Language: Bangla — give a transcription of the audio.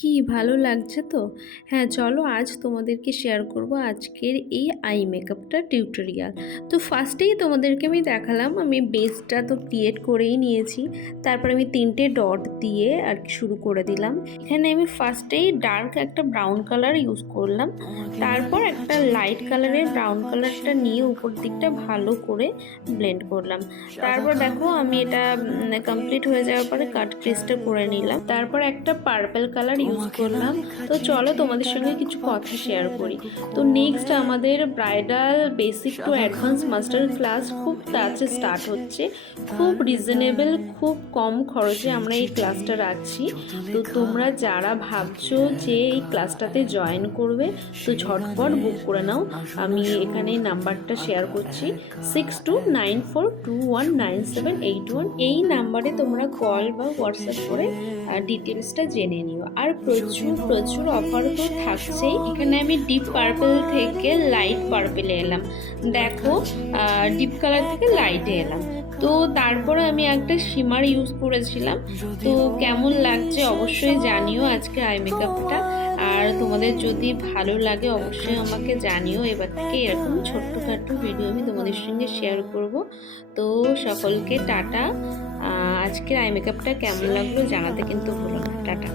কি ভালো লাগছে তো? হ্যাঁ, চলো আজ তোমাদেরকে শেয়ার করব আজকের এই আই মেকআপটা টিউটোরিয়াল। তো ফার্স্টেই তোমাদেরকে আমি দেখালাম, আমি বেসটা তো ক্রিয়েট করেই নিয়েছি। তারপর আমি 3টে ডট দিয়ে আর কি শুরু করে দিলাম। এখানে আমি ফার্স্টেই ডার্ক একটা ব্রাউন কালার ইউজ করলাম। তারপর একটা লাইট কালারের ব্রাউন কালারটা নিয়ে উপর দিকটা ভালো করে ব্লেন্ড করলাম। তারপর দেখো আমি এটা কমপ্লিট হয়ে যাওয়ার পরে কাট ক্রিজটা করে নিলাম। তারপর একটা পার্পল কালার ইউজ করলাম। তো চলো তোমাদের সঙ্গে কিছু কথা শেয়ার করি। তো নেক্সট আমাদের bridal basic to advance master class খুব তাড়াতাড়ি স্টার্ট হচ্ছে। খুব রিজনেবল, খুব কম খরচে আমরা এই ক্লাসটা রাখছি। তো তোমরা যারা ভাবছো যে এই ক্লাসটাতে জয়েন করবে, তো ঝটপট বুক করে নাও। আমি এখানে নাম্বারটা শেয়ার করছি 6294219781। এই নাম্বারে তোমরা কল বা হোয়াটসঅ্যাপ করে ডিটেলসটা জেনে নিও। আর প্রচুর প্রচুর অফার তো থাকছেই। এখানে আমি ডিপ পার্পল থেকে লাইট পার্পেলে এলাম, দেখো ডিপ কালার থেকে লাইটে এলাম। তো তারপরে আমি একটা শিমার ইউজ করেছিলাম। তো কেমন লাগছে অবশ্যই জানিও আজকে আই মেকআপটা। আর তোমাদের যদি ভালো লাগে অবশ্যই আমাকে জানিও। এবার থেকে এরকম ছোট্টখাট্টো ভিডিও আমি তোমাদের সঙ্গে শেয়ার করব। তো সকলকে টাটা। আজকের আই মেকআপটা কেমন লাগলো জানাতে কিন্তু ভুলো না। টাটা।